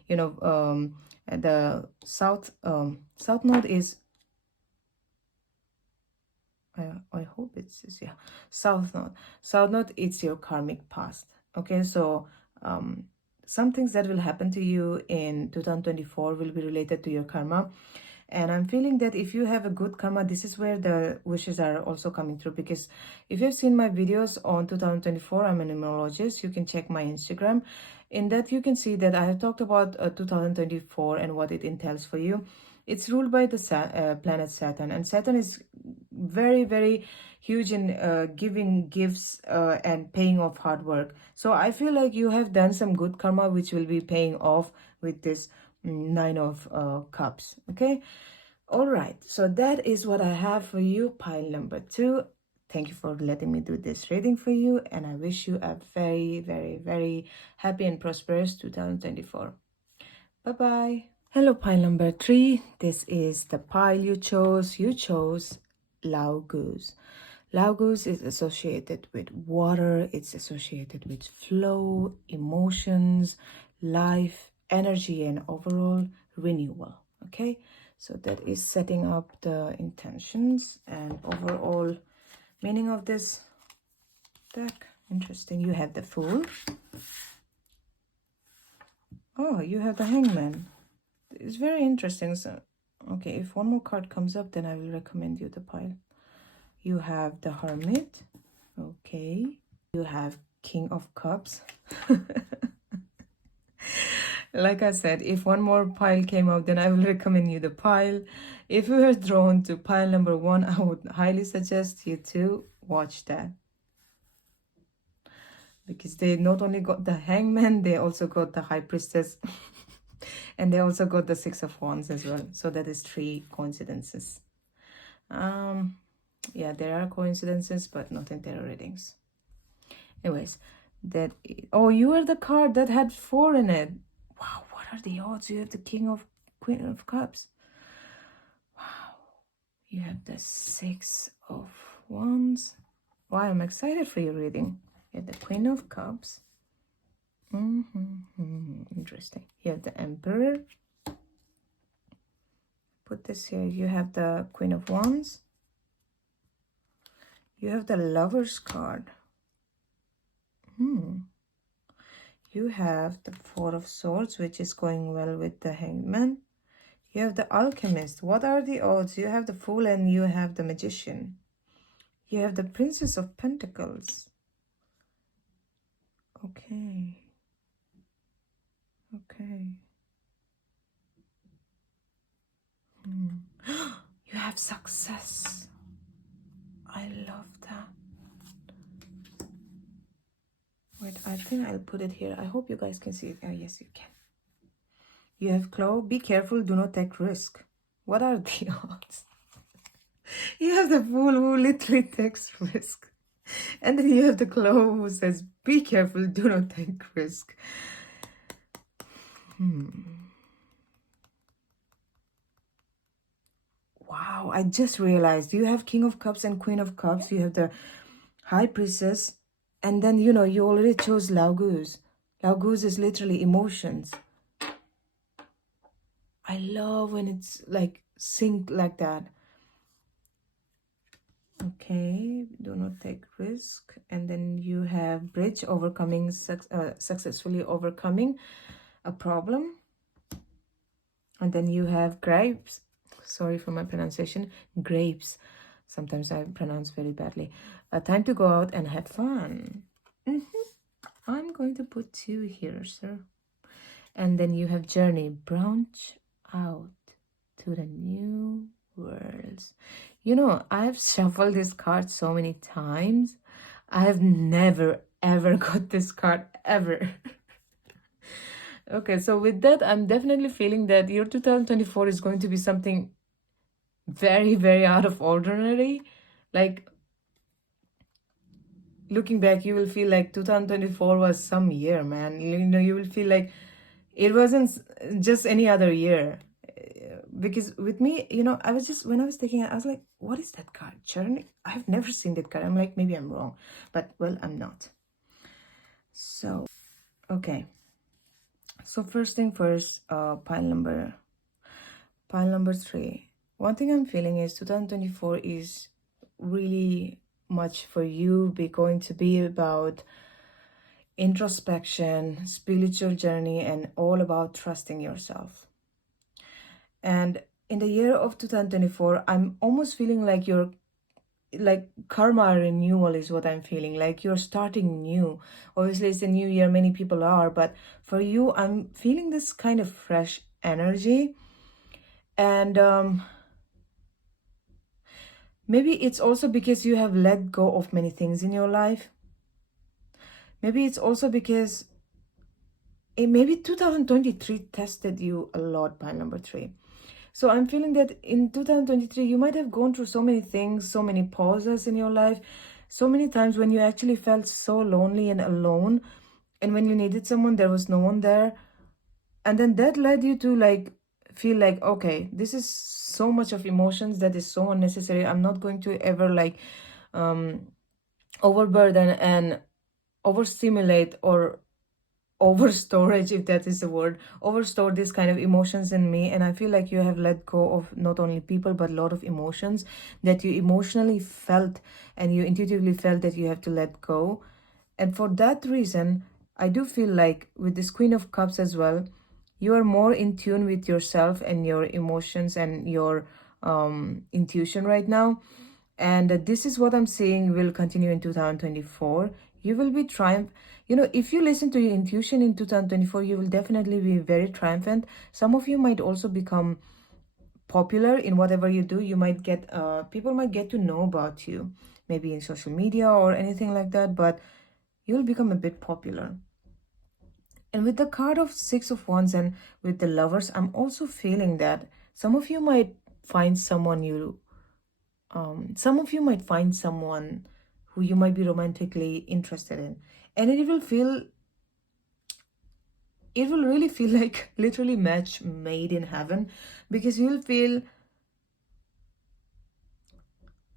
the south node is, I hope it's this, yeah, south node, it's your karmic past. Okay, so some things that will happen to you in 2024 will be related to your karma. And I'm feeling that if you have a good karma, this is where the wishes are also coming through. Because if you've seen my videos on 2024, I'm a numerologist. You can check my Instagram. In that, you can see that I have talked about 2024 and what it entails for you. It's ruled by the planet Saturn. And Saturn is very, very huge in giving gifts and paying off hard work. So I feel like you have done some good karma, which will be paying off with this 9 of Cups. Okay, all right, so that is what I have for you, pile number 2. Thank you for letting me do this reading for you, and I wish you a very, very, very happy and prosperous 2024. Bye-bye. Hello, pile number 3. This is the pile you chose. Lauguz. Lauguz is associated with water, it's associated with flow, emotions, life, energy, and overall renewal. Okay, so that is setting up the intentions and overall meaning of this deck. Interesting. You have the Fool. Oh, you have the Hangman. It's very interesting. So, okay, if one more card comes up, then I will recommend you the pile. You have the Hermit. Okay. You have King of Cups. Like I said, if one more pile came up, then I will recommend you the pile. If you are drawn to pile number 1, I would highly suggest you to watch that. Because they not only got the Hangman, they also got the High Priestess. And they also got the Six of Wands as well. So that is 3 coincidences. Yeah, there are coincidences, but not in tarot readings. Anyways, oh, you are the card that had 4 in it. Wow, what are the odds? You have the Queen of Cups. Wow, you have the 6 of Wands. Wow, I'm excited for your reading. You have the Queen of Cups. Interesting. You have the Emperor. Put this here. You have the Queen of Wands. You have the Lover's card. You have the 4 of Swords, which is going well with the Hangman. You have the Alchemist. What are the odds? You have the Fool and you have the Magician. You have the Princess of Pentacles. Okay. Okay. You have Success. I love that. Wait, I think I'll put it here. I hope you guys can see it. Oh, yes, you can. You have Claw. Be careful. Do not take risk. What are the odds? You have the Fool who literally takes risk. And then you have the Claw who says, be careful. Do not take risk. Wow, I just realized you have King of Cups and Queen of Cups. You have the High Priestess. And then, you know, you already chose Lauguz. Lauguz is literally emotions. I love when it's like synced like that. Okay, do not take risk. And then you have Bridge, overcoming, successfully overcoming a problem. And then you have Grapes. Sorry for my pronunciation. Grapes. Sometimes I pronounce very badly. Time to go out and have fun. I'm going to put 2 here, sir. And then you have Journey. Branch out to the new worlds. You know, I've shuffled this card so many times. I have never, ever got this card, ever. Okay, so with that, I'm definitely feeling that year 2024 is going to be something very, very out of ordinary. Like, looking back, you will feel like 2024 was some year, man. You know, you will feel like it wasn't just any other year. Because with me, you know, I was just, when I was taking it, I was like, what is that card? Journey? I've never seen that card. I'm like, maybe I'm wrong. But, well, I'm not. So, okay. So, first thing first, pile number 3. One thing I'm feeling is 2024 is really much for you going to be about introspection, spiritual journey, and all about trusting yourself. And in the year of 2024, I'm almost feeling like you're like karma renewal is what I'm feeling. Like you're starting new. Obviously, it's a new year. Many people are. But for you, I'm feeling this kind of fresh energy. And maybe it's also because you have let go of many things in your life. Maybe it's also because maybe 2023 tested you a lot, pile number 3. So I'm feeling that in 2023, you might have gone through so many things, so many pauses in your life, so many times when you actually felt so lonely and alone. And when you needed someone, there was no one there. And then that led you to like feel like, okay, this is so much of emotions that is so unnecessary. I'm not going to ever like overburden and overstimulate or over storage, if that is the word, overstore this kind of emotions in me. And I feel like you have let go of not only people but a lot of emotions that you emotionally felt and you intuitively felt that you have to let go. And for that reason, I do feel like with this Queen of Cups as well, you are more in tune with yourself and your emotions and your intuition right now. And this is what I'm saying will continue in 2024. You will be triumph. You know, if you listen to your intuition in 2024, you will definitely be very triumphant. Some of you might also become popular in whatever you do. You might get, people might get to know about you, maybe in social media or anything like that, but you'll become a bit popular. And with the card of Six of Wands and with the Lovers, I'm also feeling that some of you might find someone some of you might find someone who you might be romantically interested in. And it will really feel like literally match made in heaven, because you'll feel,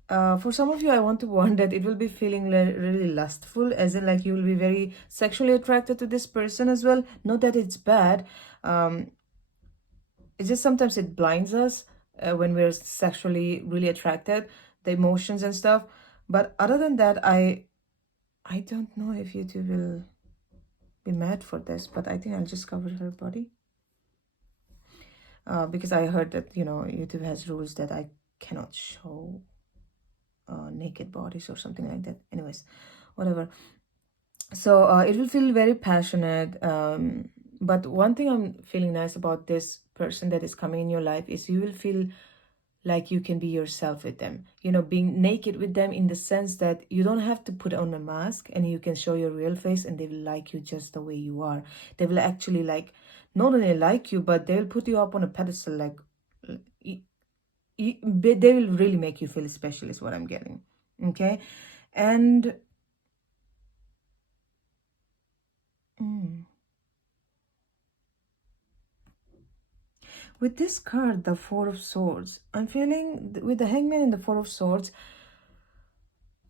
for some of you, I want to warn that it will be feeling really lustful, as in like you will be very sexually attracted to this person as well. Not that it's bad. It's just sometimes it blinds us when we're sexually really attracted, the emotions and stuff. But other than that, I don't know if you two will be mad for this, but I think I'll just cover her body. Because I heard that, you know, YouTube has rules that I cannot show naked bodies or something like that. Anyways, whatever. So it will feel very passionate. But one thing I'm feeling nice about this person that is coming in your life is you will feel like you can be yourself with them, you know, being naked with them, in the sense that you don't have to put on a mask and you can show your real face and they will like you just the way you are. They will actually like, not only like you, but they will put you up on a pedestal, like they will really make you feel special is what I'm getting. Okay. And with this card, the Four of Swords, I'm feeling with the Hangman and the Four of Swords,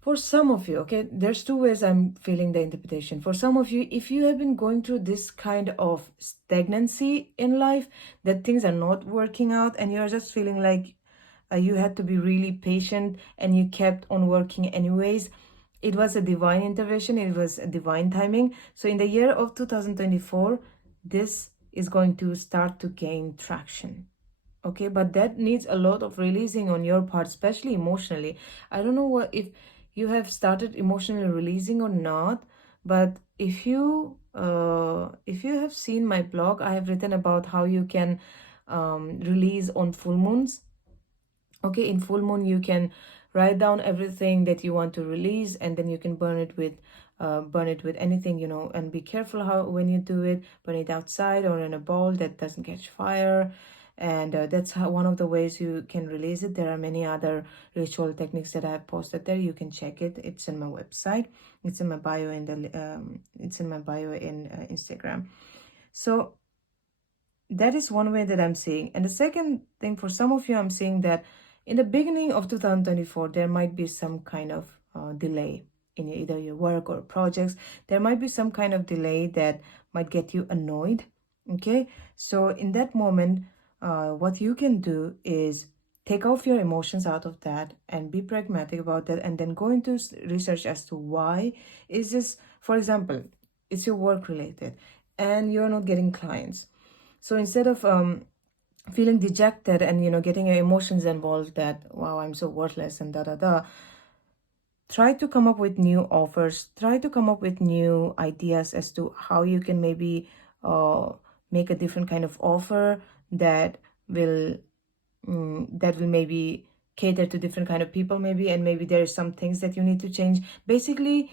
for some of you, okay, there's two ways I'm feeling the interpretation. For some of you, if you have been going through this kind of stagnancy in life, that things are not working out and you're just feeling like you had to be really patient and you kept on working anyways, it was a divine intervention, it was a divine timing. So in the year of 2024, this is going to start to gain traction. Okay, but that needs a lot of releasing on your part, especially emotionally. I don't know what if you have started emotionally releasing or not, but if you have seen my blog, I have written about how you can release on full moons. Okay, in full moon you can write down everything that you want to release, and then you can burn it with anything, you know, and be careful how when you do it, burn it outside or in a bowl that doesn't catch fire. And that's how one of the ways you can release it. There are many other ritual techniques that I have posted there. You can check it. It's in my website. It's in my bio in Instagram. So that is one way that I'm seeing. And the second thing, for some of you, I'm seeing that in the beginning of 2024, there might be some kind of delay in either your work or projects. There might be some kind of delay that might get you annoyed. Okay, so in that moment, what you can do is take off your emotions out of that and be pragmatic about that, and then go into research as to why is this. For example, it's your work related and you're not getting clients. So instead of feeling dejected and, you know, getting your emotions involved that, wow, I'm so worthless and da da da, try to come up with new offers. Try to come up with new ideas as to how you can maybe make a different kind of offer that will maybe cater to different kind of people, maybe, and maybe there are some things that you need to change. Basically,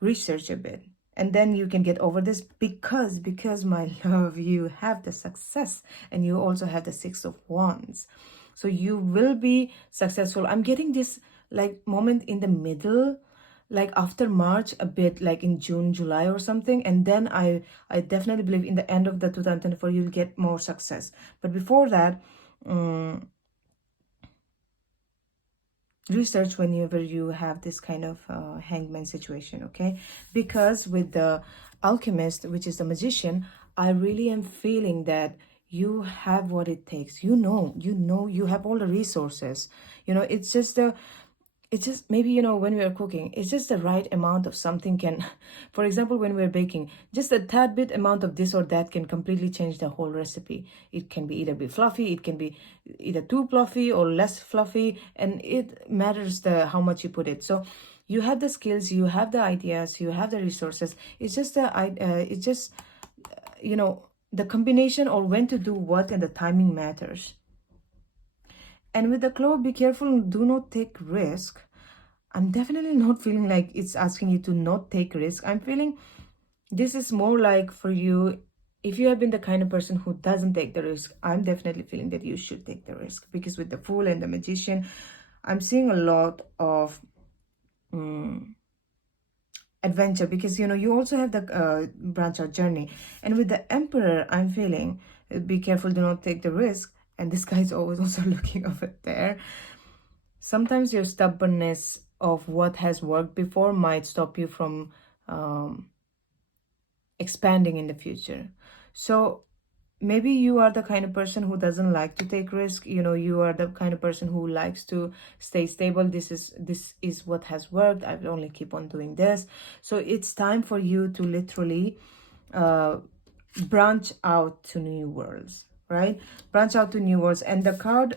research a bit, and then you can get over this, because my love, you have the success and you also have the Six of Wands, so you will be successful. I'm getting this like moment in the middle, like after March, a bit like in June, July or something. And then I definitely believe in the end of the 2024, you'll get more success. But before that, research whenever you have this kind of hangman situation, okay? Because with the alchemist, which is the magician, I really am feeling that you have what it takes. You have all the resources. It's just maybe, when we are cooking, it's just the right amount of something can, for example, when we're baking, just a tad bit amount of this or that can completely change the whole recipe. It can be either be fluffy, it can be either too fluffy or less fluffy, and it matters the how much you put it. So you have the skills, you have the ideas, you have the resources. It's just the combination or when to do what, and the timing matters. And with the claw, be careful, do not take risk. I'm definitely not feeling like it's asking you to not take risk. I'm feeling this is more like for you, if you have been the kind of person who doesn't take the risk, I'm definitely feeling that you should take the risk. Because with the Fool and the Magician, I'm seeing a lot of adventure, because you also have the branch out journey. And with the Emperor, I'm feeling be careful, do not take the risk. And this guy is always also looking over there. Sometimes your stubbornness of what has worked before might stop you from expanding in the future. So maybe you are the kind of person who doesn't like to take risk. You are the kind of person who likes to stay stable. This is what has worked. I will only keep on doing this. So it's time for you to literally branch out to new worlds, right? Branch out to new worlds. And the card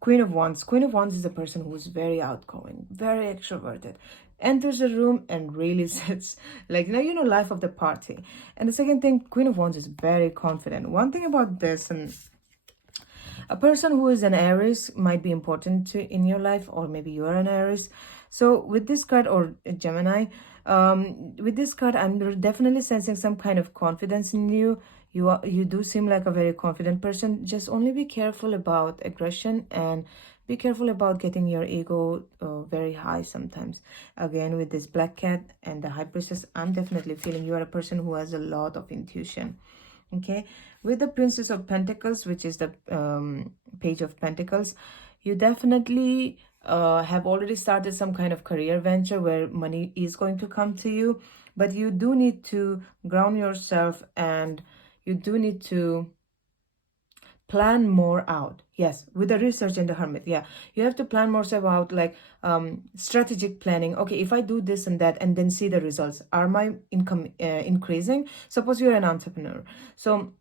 Queen of Wands. Queen of Wands is a person who is very outgoing, very extroverted, enters a room and really sits like, life of the party. And the second thing, Queen of Wands is very confident. One thing about this, and a person who is an Aries might be important in your life, or maybe you are an Aries. So with this card, or a Gemini, with this card, I'm definitely sensing some kind of confidence in you. You do seem like a very confident person. Just only be careful about aggression, and be careful about getting your ego very high sometimes. Again, with this Black Cat and the High Priestess, I'm definitely feeling you are a person who has a lot of intuition. Okay, with the Princess of Pentacles, which is the Page of Pentacles, you definitely have already started some kind of career venture where money is going to come to you. But you do need to ground yourself, and you do need to plan more out. Yes, with the research and the Hermit, yeah, you have to plan more out, like strategic planning. Okay, if I do this and that and then see the results, are my income increasing? Suppose you're an entrepreneur, so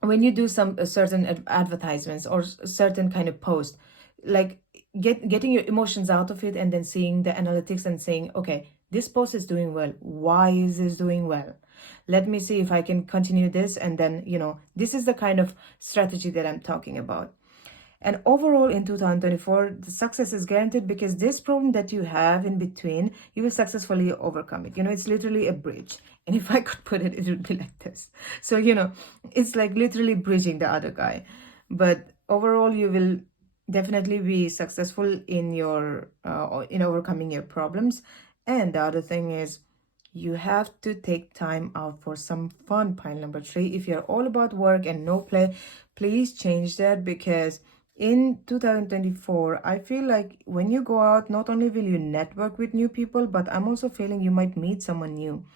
when you do some certain advertisements or certain kind of post, like getting your emotions out of it, and then seeing the analytics and saying, okay, this post is doing well, why is this doing well, let me see if I can continue this. And then this is the kind of strategy that I'm talking about. And overall in 2024, the success is guaranteed, because this problem that you have in between, you will successfully overcome it. It's literally a bridge. And if I could put it, it would be like this. So, it's like literally bridging the other guy. But overall, you will definitely be successful in your in overcoming your problems. And the other thing is, you have to take time out for some fun. Pile number 3. If you're all about work and no play, please change that, because in 2024, I feel like when you go out, not only will you network with new people, but I'm also feeling you might meet someone new.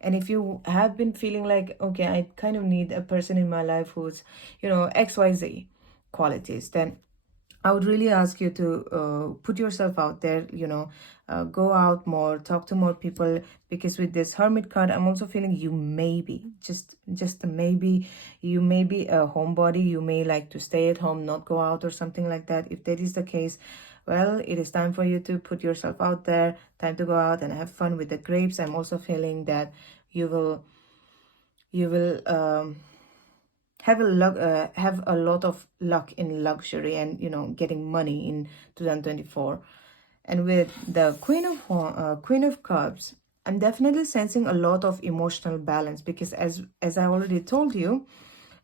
And if you have been feeling like, okay, I kind of need a person in my life who's, XYZ qualities, then I would really ask you to put yourself out there, go out more, talk to more people, because with this Hermit card, I'm also feeling you may be, just maybe, you may be a homebody. You may like to stay at home, not go out or something like that. If that is the case, well, it is time for you to put yourself out there, time to go out and have fun with the grapes. I'm also feeling that you will have a lot of luck in luxury and getting money in 2024. And with the Queen of Cups, I'm definitely sensing a lot of emotional balance, because as I already told you,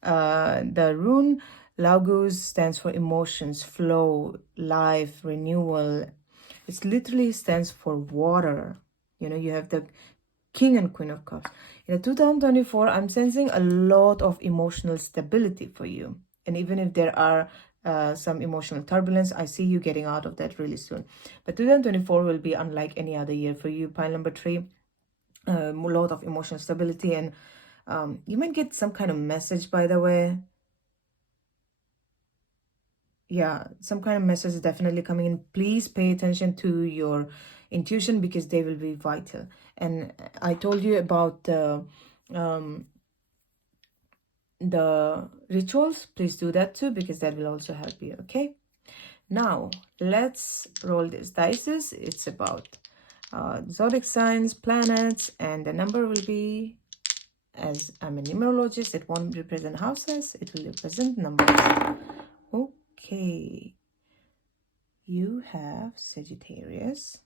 the rune Lagus stands for emotions, flow, life, renewal. It literally stands for water. You know, you have the King and Queen of Cups. In the 2024, I'm sensing a lot of emotional stability for you. And even if there are some emotional turbulence, I see you getting out of that really soon. But 2024 will be unlike any other year for you, pile number 3. A lot of emotional stability, and you might get some kind of message, by the way. Yeah, some kind of message is definitely coming in. Please pay attention to your intuition because they will be vital. And I told you about the rituals. Please do that too because that will also help you. Okay, now let's roll these dice. It's about zodiac signs, planets, and the number will be, as I'm a numerologist, it won't represent houses, it will represent numbers. Okay, you have Sagittarius.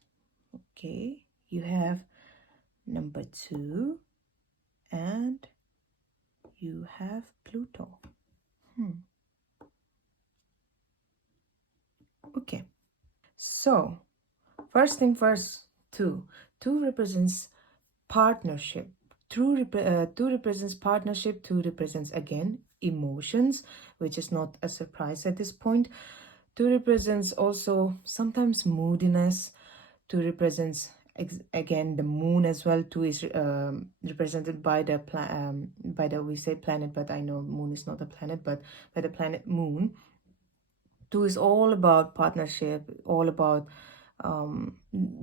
Okay, you have number 2, and you have Pluto. Okay, so first thing first, 2. 2 represents partnership. 2 represents partnership. 2 represents, again, emotions, which is not a surprise at this point. 2 represents also sometimes moodiness. 2 represents again the moon as well. 2 is represented by the we say planet, but I know moon is not a planet, but by the planet moon. 2 is all about partnership, all about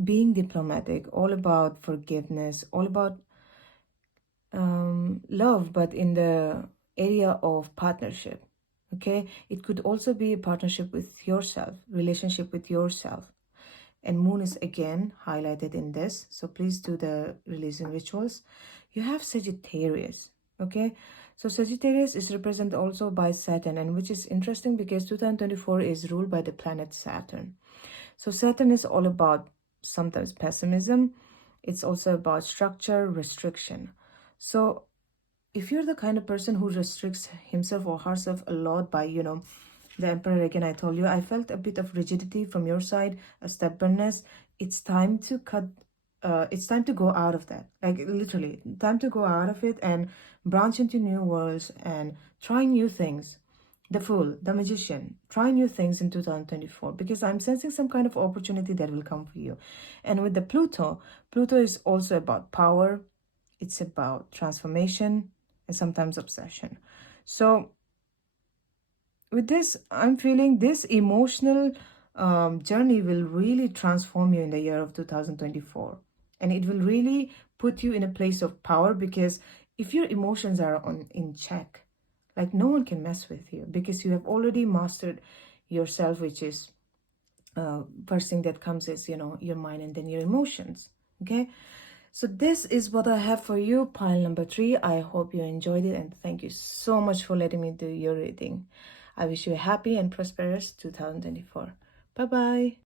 being diplomatic, all about forgiveness, all about love, but in the area of partnership. Okay, it could also be a partnership with yourself, relationship with yourself. And moon is again highlighted in this, so please do the releasing rituals. You have Sagittarius. Okay, so Sagittarius is represented also by Saturn, and which is interesting because 2024 is ruled by the planet Saturn. So Saturn is all about sometimes pessimism. It's also about structure, restriction. So if you're the kind of person who restricts himself or herself a lot by, the Emperor, again, I told you, I felt a bit of rigidity from your side, a stubbornness. It's time to it's time to go out of that. Like, literally, time to go out of it and branch into new worlds and try new things. The Fool, the Magician, try new things in 2024 because I'm sensing some kind of opportunity that will come for you. And with the Pluto, Pluto is also about power. It's about transformation and sometimes obsession. So with this, I'm feeling this emotional journey will really transform you in the year of 2024. And it will really put you in a place of power because if your emotions are in check, like no one can mess with you because you have already mastered yourself, which is first thing that comes is, your mind and then your emotions. Okay. So this is what I have for you, pile number 3. I hope you enjoyed it and thank you so much for letting me do your reading. I wish you a happy and prosperous 2024. Bye-bye.